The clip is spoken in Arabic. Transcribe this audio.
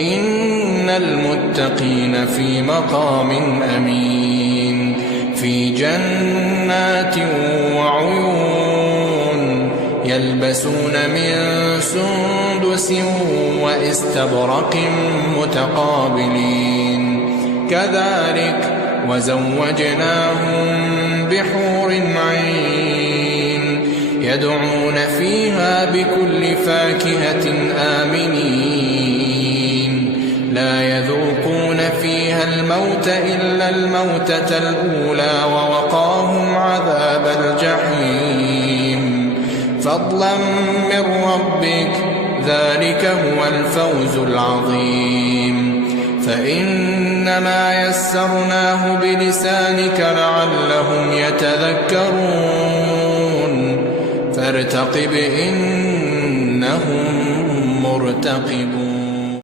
إن المتقين في مقام أمين في جنات وعيون يلبسون من سندس واستبرق متقابلين كذلك وزوجناهم بحور عين يدعون فيها بكل فاكهة آمنين لا يذوقون فيها الموت إلا الموتة الأولى ووقاهم عذاب الجحيم فضلا من ربك ذلك هو الفوز العظيم فإنما يسرناه بلسانك لعلهم يتذكرون فارتقب إنهم مرتقبون.